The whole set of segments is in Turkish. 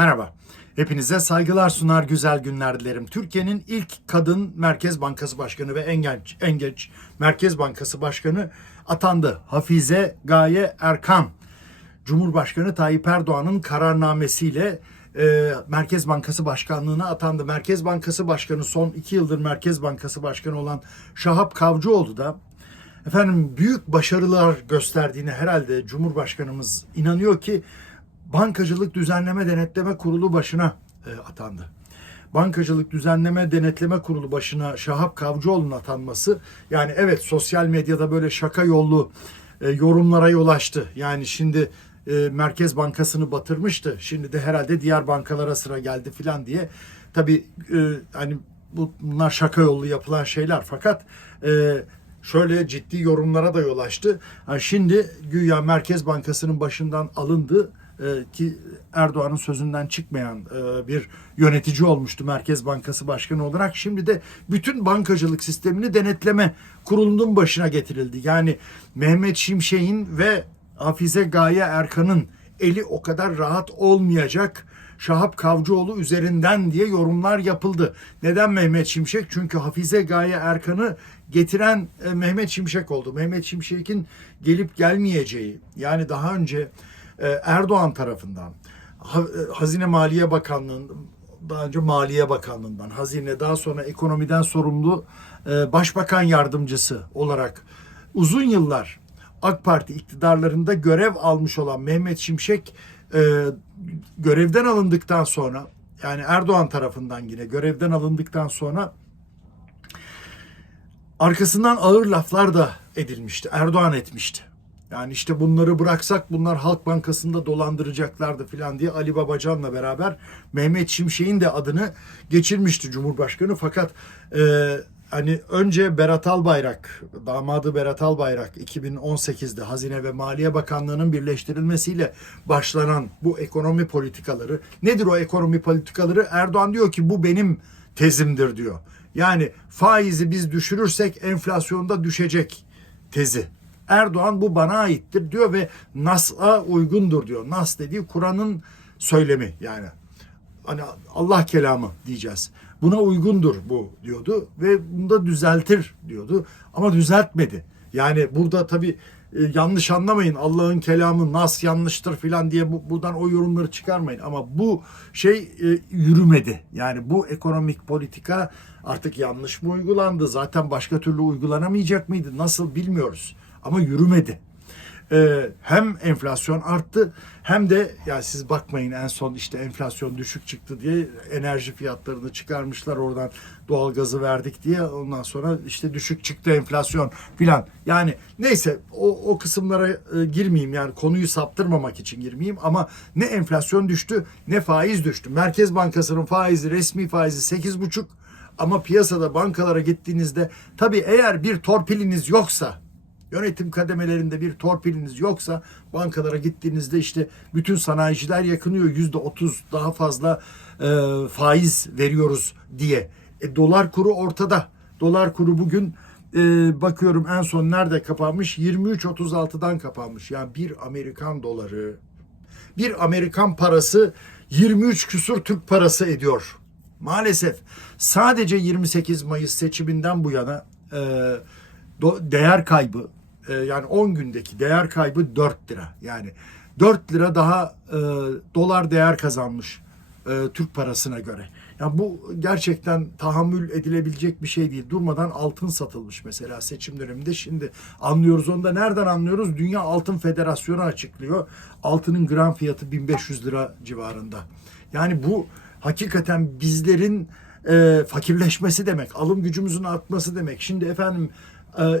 Merhaba. Hepinize saygılar sunar güzel günler dilerim. Türkiye'nin ilk kadın Merkez Bankası Başkanı ve en genç, en genç Merkez Bankası Başkanı atandı. Hafize Gaye Erkan. Cumhurbaşkanı Tayyip Erdoğan'ın kararnamesiyle e, Merkez Bankası Başkanlığı'na atandı. Merkez Bankası Başkanı son iki yıldır Merkez Bankası Başkanı olan Şahap Kavcıoğlu da efendim büyük başarılar gösterdiğini herhalde Cumhurbaşkanımız inanıyor ki Bankacılık Düzenleme Denetleme Kurulu başına e, atandı. Bankacılık Düzenleme Denetleme Kurulu başına Şahap Kavcıoğlu'nun atanması yani evet sosyal medyada böyle şaka yollu e, yorumlara yol açtı. Yani şimdi e, Merkez Bankası'nı batırmıştı. Şimdi de herhalde diğer bankalara sıra geldi filan diye. Tabii e, hani bu- bunlar şaka yollu yapılan şeyler fakat e, şöyle ciddi yorumlara da yol açtı. Ha, şimdi güya Merkez Bankası'nın başından alındı ki Erdoğan'ın sözünden çıkmayan e, bir yönetici olmuştu Merkez Bankası Başkanı olarak. Şimdi de bütün bankacılık sistemini denetleme kurulunun başına getirildi. Yani Mehmet Şimşek'in ve Hafize Gaye Erkan'ın eli o kadar rahat olmayacak Şahap Kavcıoğlu üzerinden diye yorumlar yapıldı. Neden Mehmet Şimşek? Çünkü Hafize Gaye Erkan'ı getiren e, Mehmet Şimşek oldu. Mehmet Şimşek'in gelip gelmeyeceği yani daha önce e, Erdoğan tarafından e, Hazine Maliye Bakanlığı'ndan daha önce Maliye Bakanlığı'ndan Hazine daha sonra ekonomiden sorumlu e, Başbakan Yardımcısı olarak uzun yıllar AK Parti iktidarlarında görev almış olan Mehmet Şimşek e, görevden alındıktan sonra yani Erdoğan tarafından yine görevden alındıktan sonra arkasından ağır laflar da edilmişti. Erdoğan etmişti. Yani işte bunları bıraksak bunlar Halk Bankası'nda dolandıracaklardı filan diye Ali Babacan'la beraber Mehmet Şimşek'in de adını geçirmişti Cumhurbaşkanı. Fakat e, hani önce Berat Albayrak, damadı Berat Albayrak 2018'de Hazine ve Maliye Bakanlığı'nın birleştirilmesiyle başlanan bu ekonomi politikaları. Nedir o ekonomi politikaları? Erdoğan diyor ki bu benim tezimdir diyor. Yani faizi biz düşürürsek enflasyonda düşecek tezi. Erdoğan bu bana aittir diyor ve Nas'a uygundur diyor. Nas dediği Kur'an'ın söylemi yani. Hani Allah kelamı diyeceğiz. Buna uygundur bu diyordu ve bunu da düzeltir diyordu ama düzeltmedi. Yani burada tabii e, yanlış anlamayın Allah'ın kelamı nas yanlıştır filan diye bu, buradan o yorumları çıkarmayın ama bu şey e, yürümedi. Yani bu ekonomik politika artık yanlış mı uygulandı? Zaten başka türlü uygulanamayacak mıydı? Nasıl bilmiyoruz ama yürümedi. Ee, hem enflasyon arttı hem de ya siz bakmayın en son işte enflasyon düşük çıktı diye enerji fiyatlarını çıkarmışlar oradan doğalgazı verdik diye ondan sonra işte düşük çıktı enflasyon filan. Yani neyse o, o kısımlara e, girmeyeyim yani konuyu saptırmamak için girmeyeyim ama ne enflasyon düştü ne faiz düştü. Merkez Bankası'nın faizi resmi faizi 8,5 ama piyasada bankalara gittiğinizde tabii eğer bir torpiliniz yoksa yönetim kademelerinde bir torpiliniz yoksa bankalara gittiğinizde işte bütün sanayiciler yakınıyor yüzde otuz daha fazla e, faiz veriyoruz diye. E, dolar kuru ortada. Dolar kuru bugün e, bakıyorum en son nerede kapanmış? 23.36'dan kapanmış. Yani bir Amerikan doları, bir Amerikan parası 23 küsur Türk parası ediyor. Maalesef sadece 28 Mayıs seçiminden bu yana e, değer kaybı e, yani 10 gündeki değer kaybı 4 lira. Yani 4 lira daha e, dolar değer kazanmış e, Türk parasına göre. Ya bu gerçekten tahammül edilebilecek bir şey değil. Durmadan altın satılmış mesela seçim döneminde. Şimdi anlıyoruz onu da nereden anlıyoruz? Dünya Altın Federasyonu açıklıyor. Altının gram fiyatı 1500 lira civarında. Yani bu hakikaten bizlerin e, fakirleşmesi demek, alım gücümüzün artması demek. Şimdi efendim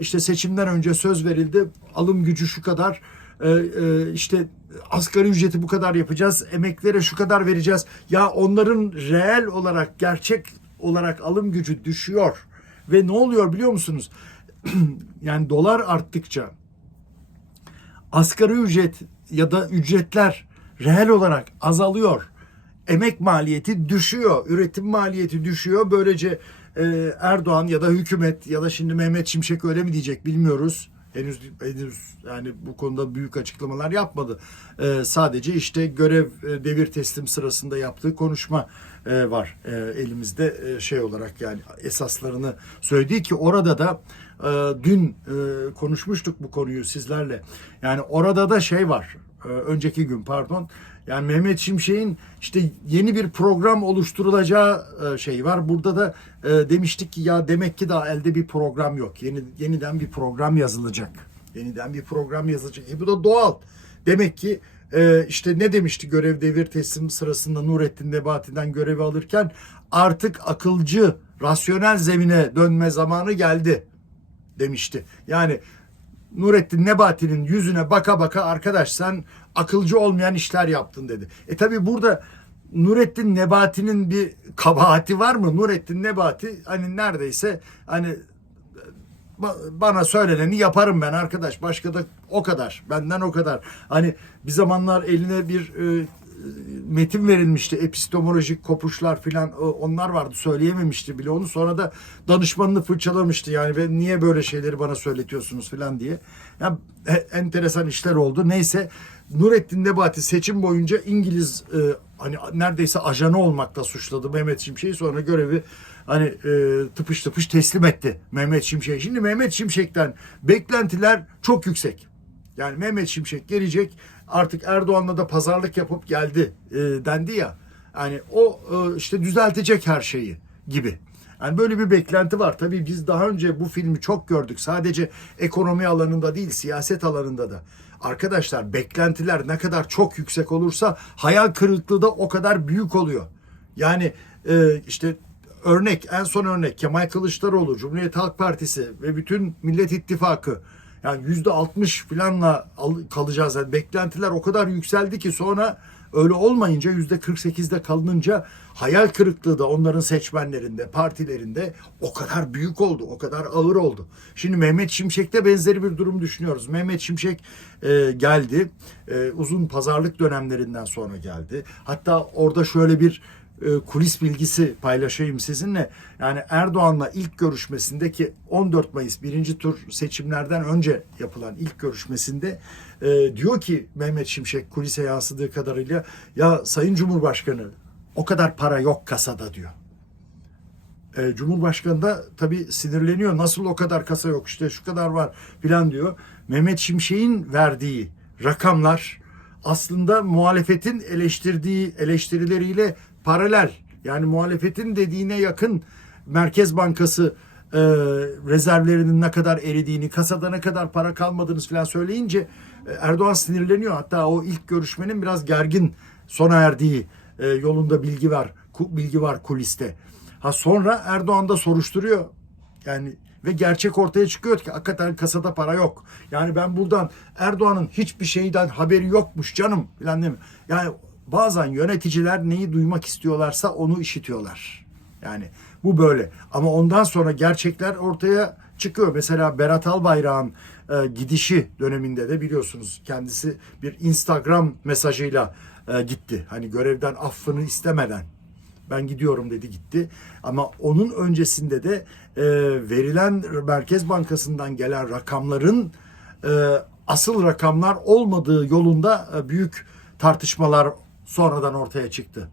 işte seçimden önce söz verildi, alım gücü şu kadar, e, e, işte asgari ücreti bu kadar yapacağız, emeklere şu kadar vereceğiz. Ya onların reel olarak, gerçek olarak alım gücü düşüyor. Ve ne oluyor biliyor musunuz? yani dolar arttıkça asgari ücret ya da ücretler reel olarak azalıyor. Emek maliyeti düşüyor, üretim maliyeti düşüyor. Böylece e, Erdoğan ya da hükümet ya da şimdi Mehmet Şimşek öyle mi diyecek bilmiyoruz. Henüz henüz yani bu konuda büyük açıklamalar yapmadı. Ee, sadece işte görev e, devir teslim sırasında yaptığı konuşma e, var e, elimizde e, şey olarak yani esaslarını söylediği ki orada da e, dün e, konuşmuştuk bu konuyu sizlerle. Yani orada da şey var. E, önceki gün pardon. Yani Mehmet Şimşek'in işte yeni bir program oluşturulacağı e, şey var. Burada da e, demiştik ki ya demek ki daha elde bir program yok. Yeni yeniden bir program yazılacak. Yeniden bir program yazılacak. E bu da doğal. Demek ki işte ne demişti görev devir teslim sırasında Nurettin Nebati'den görevi alırken artık akılcı, rasyonel zemine dönme zamanı geldi demişti. Yani Nurettin Nebati'nin yüzüne baka baka arkadaş sen akılcı olmayan işler yaptın dedi. E tabi burada Nurettin Nebati'nin bir kabahati var mı? Nurettin Nebati hani neredeyse hani ba- bana söyleneni yaparım ben arkadaş. Başka da o kadar. Benden o kadar. Hani bir zamanlar eline bir e, metin verilmişti. Epistemolojik kopuşlar filan e, onlar vardı. Söyleyememişti bile onu. Sonra da danışmanını fırçalamıştı. Yani ve niye böyle şeyleri bana söyletiyorsunuz filan diye. Ya e, enteresan işler oldu. Neyse Nurettin Nebati seçim boyunca İngiliz e, hani neredeyse ajanı olmakla suçladı Mehmet Şimşek'i. Sonra görevi hani e, tıpış tıpış teslim etti Mehmet Şimşek. Şimdi Mehmet Şimşek'ten beklentiler çok yüksek. Yani Mehmet Şimşek gelecek artık Erdoğan'la da pazarlık yapıp geldi e, dendi ya. Yani o e, işte düzeltecek her şeyi gibi. Yani böyle bir beklenti var. Tabii biz daha önce bu filmi çok gördük. Sadece ekonomi alanında değil, siyaset alanında da. Arkadaşlar beklentiler ne kadar çok yüksek olursa hayal kırıklığı da o kadar büyük oluyor. Yani e, işte örnek en son örnek Kemal Kılıçdaroğlu, Cumhuriyet Halk Partisi ve bütün Millet İttifakı yani yüzde altmış filanla al- kalacağız. Yani beklentiler o kadar yükseldi ki sonra öyle olmayınca yüzde 48'de kalınınca hayal kırıklığı da onların seçmenlerinde, partilerinde o kadar büyük oldu, o kadar ağır oldu. Şimdi Mehmet Şimşek'te benzeri bir durum düşünüyoruz. Mehmet Şimşek e, geldi, e, uzun pazarlık dönemlerinden sonra geldi. Hatta orada şöyle bir kulis bilgisi paylaşayım sizinle. Yani Erdoğan'la ilk görüşmesindeki 14 Mayıs birinci tur seçimlerden önce yapılan ilk görüşmesinde e, diyor ki Mehmet Şimşek kulise yansıdığı kadarıyla ya Sayın Cumhurbaşkanı o kadar para yok kasada diyor. E, Cumhurbaşkanı da tabii sinirleniyor. Nasıl o kadar kasa yok işte şu kadar var filan diyor. Mehmet Şimşek'in verdiği rakamlar aslında muhalefetin eleştirdiği eleştirileriyle paralel. Yani muhalefetin dediğine yakın Merkez Bankası e, rezervlerinin ne kadar eridiğini, kasada ne kadar para kalmadığını falan söyleyince e, Erdoğan sinirleniyor. Hatta o ilk görüşmenin biraz gergin sona erdiği e, yolunda bilgi var. Bilgi var kuliste. Ha sonra Erdoğan da soruşturuyor. Yani ve gerçek ortaya çıkıyor ki hakikaten kasada para yok. Yani ben buradan Erdoğan'ın hiçbir şeyden haberi yokmuş canım falan mi? Yani bazen yöneticiler neyi duymak istiyorlarsa onu işitiyorlar. Yani bu böyle. Ama ondan sonra gerçekler ortaya çıkıyor. Mesela Berat Albayrak'ın e, gidişi döneminde de biliyorsunuz kendisi bir Instagram mesajıyla e, gitti. Hani görevden affını istemeden ben gidiyorum dedi gitti. Ama onun öncesinde de e, verilen Merkez Bankası'ndan gelen rakamların e, asıl rakamlar olmadığı yolunda e, büyük tartışmalar sonradan ortaya çıktı.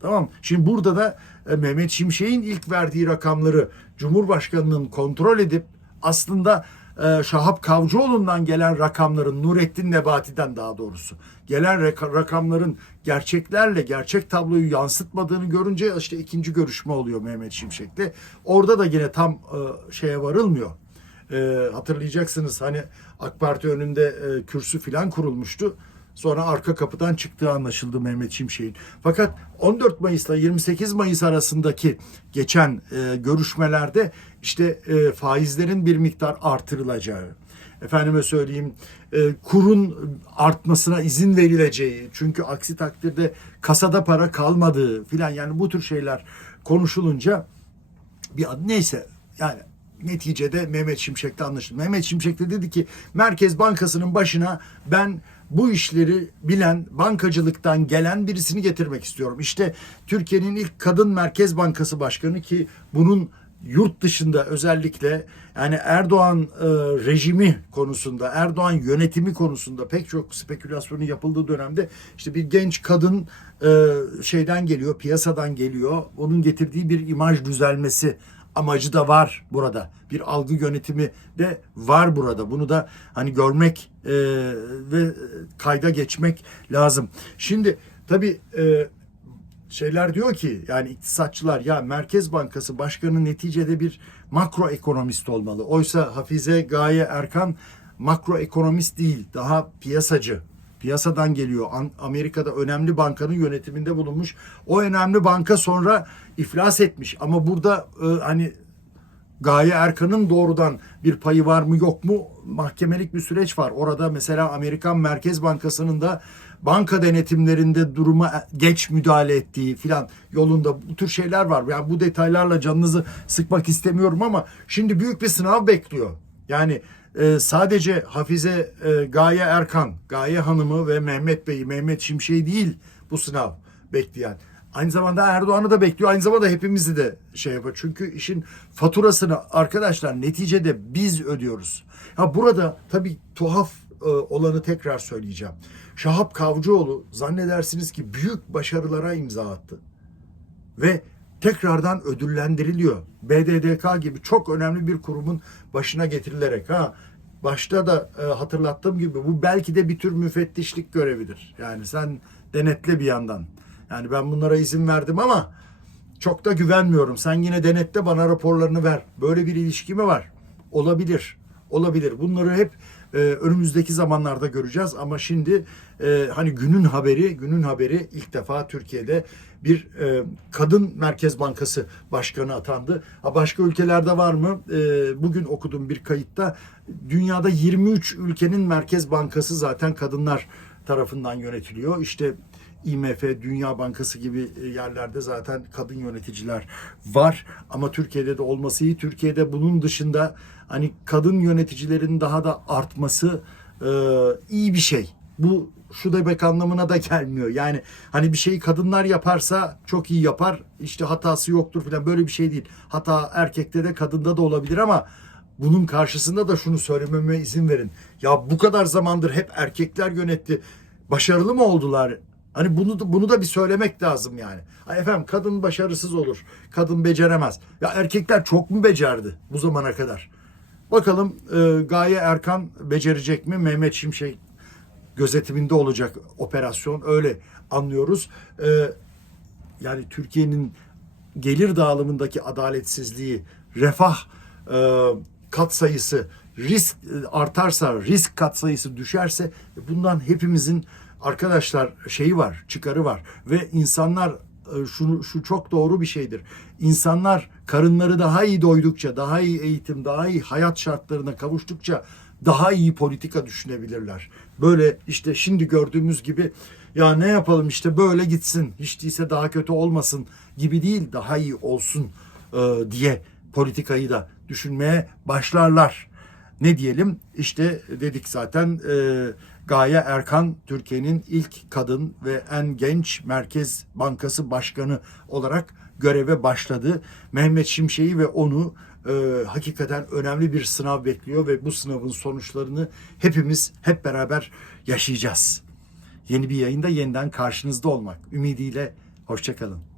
Tamam. Şimdi burada da e, Mehmet Şimşek'in ilk verdiği rakamları Cumhurbaşkanı'nın kontrol edip aslında e, Şahap Kavcıoğlu'ndan gelen rakamların Nurettin Nebati'den daha doğrusu gelen rakamların gerçeklerle gerçek tabloyu yansıtmadığını görünce işte ikinci görüşme oluyor Mehmet Şimşek'le. Orada da yine tam e, şeye varılmıyor. Hatırlayacaksınız hani AK Parti önünde kürsü filan kurulmuştu. Sonra arka kapıdan çıktığı anlaşıldı Mehmet Şimşek'in. Fakat 14 Mayıs'la 28 Mayıs arasındaki geçen e, görüşmelerde işte e, faizlerin bir miktar artırılacağı, efendime söyleyeyim e, kurun artmasına izin verileceği çünkü aksi takdirde kasada para kalmadığı filan yani bu tür şeyler konuşulunca bir adı neyse yani neticede Mehmet Şimşek'te anlaşıldı. Mehmet Şimşek de dedi ki Merkez Bankası'nın başına ben bu işleri bilen bankacılıktan gelen birisini getirmek istiyorum. İşte Türkiye'nin ilk kadın Merkez Bankası Başkanı ki bunun yurt dışında özellikle yani Erdoğan e, rejimi konusunda, Erdoğan yönetimi konusunda pek çok spekülasyonun yapıldığı dönemde işte bir genç kadın e, şeyden geliyor, piyasadan geliyor. Onun getirdiği bir imaj düzelmesi amacı da var burada. Bir algı yönetimi de var burada. Bunu da hani görmek e, ve kayda geçmek lazım. Şimdi tabii e, şeyler diyor ki yani iktisatçılar ya Merkez Bankası Başkanı neticede bir makro ekonomist olmalı. Oysa Hafize Gaye Erkan makro ekonomist değil daha piyasacı. Piyasadan geliyor. Amerika'da önemli bankanın yönetiminde bulunmuş. O önemli banka sonra iflas etmiş. Ama burada e, hani Gaye Erkan'ın doğrudan bir payı var mı yok mu mahkemelik bir süreç var. Orada mesela Amerikan Merkez Bankası'nın da banka denetimlerinde duruma geç müdahale ettiği filan yolunda bu tür şeyler var. Yani bu detaylarla canınızı sıkmak istemiyorum ama şimdi büyük bir sınav bekliyor. Yani e, sadece Hafize e, Gaye Erkan, Gaye Hanım'ı ve Mehmet Bey'i, Mehmet Şimşek'i değil bu sınav bekleyen. Aynı zamanda Erdoğan'ı da bekliyor. Aynı zamanda hepimizi de şey yapıyor. Çünkü işin faturasını arkadaşlar neticede biz ödüyoruz. Ha burada tabii tuhaf e, olanı tekrar söyleyeceğim. Şahap Kavcıoğlu zannedersiniz ki büyük başarılara imza attı. Ve tekrardan ödüllendiriliyor. BDDK gibi çok önemli bir kurumun başına getirilerek ha başta da e, hatırlattığım gibi bu belki de bir tür müfettişlik görevidir. Yani sen denetle bir yandan. Yani ben bunlara izin verdim ama çok da güvenmiyorum. Sen yine denetle bana raporlarını ver. Böyle bir ilişki mi var? Olabilir. Olabilir. Bunları hep e, önümüzdeki zamanlarda göreceğiz ama şimdi e, hani günün haberi, günün haberi ilk defa Türkiye'de bir e, kadın Merkez Bankası başkanı atandı. Ha başka ülkelerde var mı? E, bugün okudum bir kayıtta. Dünyada 23 ülkenin Merkez Bankası zaten kadınlar tarafından yönetiliyor. İşte IMF, Dünya Bankası gibi e, yerlerde zaten kadın yöneticiler var. Ama Türkiye'de de olması iyi. Türkiye'de bunun dışında hani kadın yöneticilerin daha da artması e, iyi bir şey. Bu şu demek anlamına da gelmiyor. Yani hani bir şeyi kadınlar yaparsa çok iyi yapar. İşte hatası yoktur falan böyle bir şey değil. Hata erkekte de kadında da olabilir ama bunun karşısında da şunu söylememe izin verin. Ya bu kadar zamandır hep erkekler yönetti. Başarılı mı oldular? Hani bunu da, bunu da bir söylemek lazım yani. Ay efendim kadın başarısız olur. Kadın beceremez. Ya erkekler çok mu becerdi bu zamana kadar? Bakalım e, Gaye Erkan becerecek mi? Mehmet Şimşek gözetiminde olacak operasyon öyle anlıyoruz. E, yani Türkiye'nin gelir dağılımındaki adaletsizliği, refah e, katsayısı risk e, artarsa, risk katsayısı düşerse bundan hepimizin arkadaşlar şeyi var, çıkarı var ve insanlar e, şunu şu çok doğru bir şeydir. İnsanlar karınları daha iyi doydukça, daha iyi eğitim, daha iyi hayat şartlarına kavuştukça daha iyi politika düşünebilirler. Böyle işte şimdi gördüğümüz gibi ya ne yapalım işte böyle gitsin hiç değilse daha kötü olmasın gibi değil daha iyi olsun e, diye politikayı da düşünmeye başlarlar. Ne diyelim işte dedik zaten e, Gaye Erkan Türkiye'nin ilk kadın ve en genç Merkez Bankası Başkanı olarak göreve başladı. Mehmet Şimşek'i ve onu e, hakikaten önemli bir sınav bekliyor ve bu sınavın sonuçlarını hepimiz hep beraber yaşayacağız. Yeni bir yayında yeniden karşınızda olmak ümidiyle hoşçakalın.